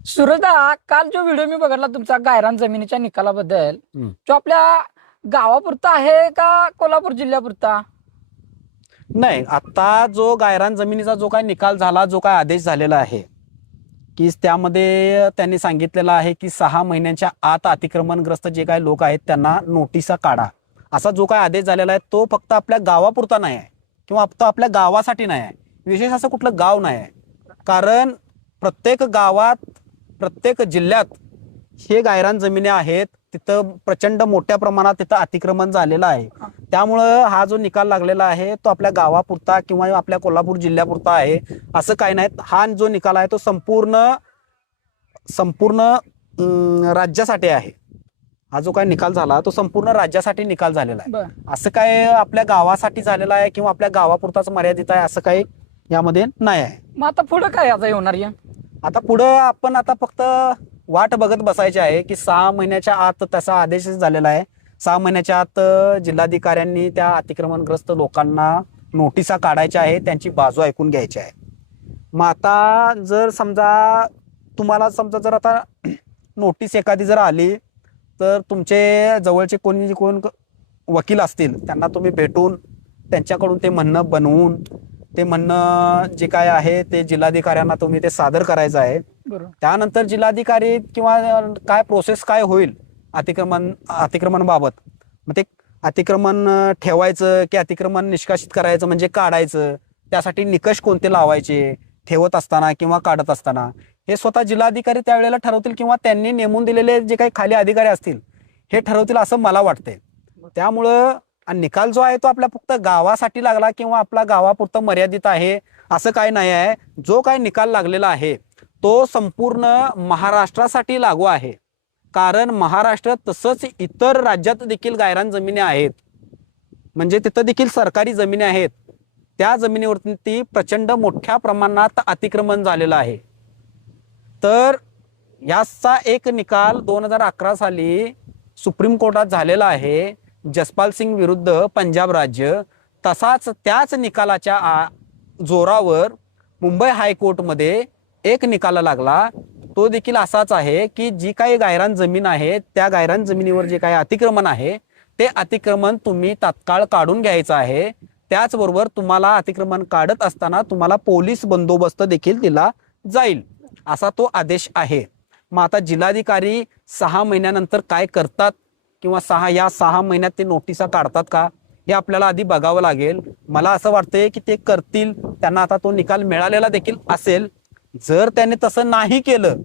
सुरजदा, काल जो व्हिडिओ मी बघितला तुमचा गायरान जमिनीच्या निकालाबद्दल, जो आपल्या गावापुरता आहे का कोल्हापूर जिल्ह्यापुरता? नाही, आता जो गायरान जमिनीचा जो काय निकाल झाला, जो काय आदेश झालेला आहे की त्यामध्ये त्यांनी सांगितलेलं आहे की 6 महिन्यांच्या आत अतिक्रमणग्रस्त जे काही लोक आहेत त्यांना नोटिसा काढा, असा जो काय आदेश झालेला आहे तो फक्त आपल्या गावापुरता नाही आहे किंवा फक्त आपल्या गावासाठी नाही आहे. विशेष असं कुठलं गाव नाही आहे, कारण प्रत्येक गावात प्रत्येक जिल्ह्यात हे गायरान जमिनी आहेत, तिथं प्रचंड मोठ्या प्रमाणात तिथं अतिक्रमण झालेलं आहे. त्यामुळं हा जो निकाल लागलेला आहे तो आपल्या गावापुरता किंवा आपल्या कोल्हापूर जिल्ह्यापुरता आहे असं काही नाही. हा जो निकाल आहे तो संपूर्ण संपूर्ण राज्यासाठी आहे. हा जो काय निकाल झाला तो संपूर्ण राज्यासाठी निकाल झालेला आहे. असं काय आपल्या गावासाठी झालेला आहे किंवा आपल्या गावापुरताच मर्यादित आहे असं काही यामध्ये नाही आहे. मग आता पुढे काय आता होणार आहे? आता पुढं आपण आता फक्त वाट बघत बसायची आहे की 6 महिन्याच्या आत त्याचा आदेश झालेला आहे. 6 महिन्याच्या आत जिल्हाधिकाऱ्यांनी त्या अतिक्रमणग्रस्त लोकांना नोटिसा काढायच्या आहे, त्यांची बाजू ऐकून घ्यायची आहे. मग आता जर समजा तुम्हाला जर आता नोटीस एखादी जर आली तर तुमचे जवळचे कोण वकील असतील त्यांना तुम्ही भेटून त्यांच्याकडून ते म्हणणं बनवून ते म्हणणं जे काय आहे ते जिल्हाधिकाऱ्यांना तुम्ही ते सादर करायचं आहे. त्यानंतर जिल्हाधिकारी किंवा काय प्रोसेस काय होईल अतिक्रमण बाबत, मग ते अतिक्रमण ठेवायचं की अतिक्रमण निष्कासित करायचं म्हणजे काढायचं, त्यासाठी निकष कोणते लावायचे ठेवत असताना किंवा काढत असताना हे स्वतः जिल्हाधिकारी त्यावेळेला ठरवतील किंवा त्यांनी नेमून दिलेले जे काही खाली अधिकारी असतील हे ठरवतील असं मला वाटतंय. त्यामुळं निकाल जो आहे तो आपल्या फक्त गावासाठी लागला किंवा आपला गावापुरतं मर्यादित आहे असं काही नाही आहे. जो काही निकाल लागलेला आहे तो संपूर्ण महाराष्ट्रासाठी लागू आहे, कारण महाराष्ट्र तसंच इतर राज्यात देखील गायरान जमिनी आहेत, म्हणजे तिथं देखील सरकारी जमिनी आहेत. त्या जमिनीवरती प्रचंड मोठ्या प्रमाणात अतिक्रमण झालेलं आहे. तर याचा एक निकाल 2011 साली सुप्रीम कोर्टात झालेला आहे, जसपाल सिंग विरुद्ध पंजाब राज्य. तसाच त्याच निकालाच्या जोरावर मुंबई हायकोर्टमध्ये एक निकाल लागला, तो देखील असाच आहे की जी काही गायरान जमीन आहे त्या गायरान जमिनीवर जे काही अतिक्रमण आहे ते अतिक्रमण तुम्ही तात्काळ काढून घ्यायचं आहे. त्याचबरोबर तुम्हाला अतिक्रमण काढत असताना तुम्हाला पोलीस बंदोबस्त देखील दिला जाईल, असा तो आदेश आहे. मग आता जिल्हाधिकारी 6 महिन्यानंतर काय करतात किंवा या 6 महिन्यात ते नोटिसा काढतात का हे आपल्याला आधी बघावं लागेल. मला असं वाटतंय की ते करतील, त्यांना आता तो निकाल मिळालेला देखील असेल. जर त्याने तसं नाही केलं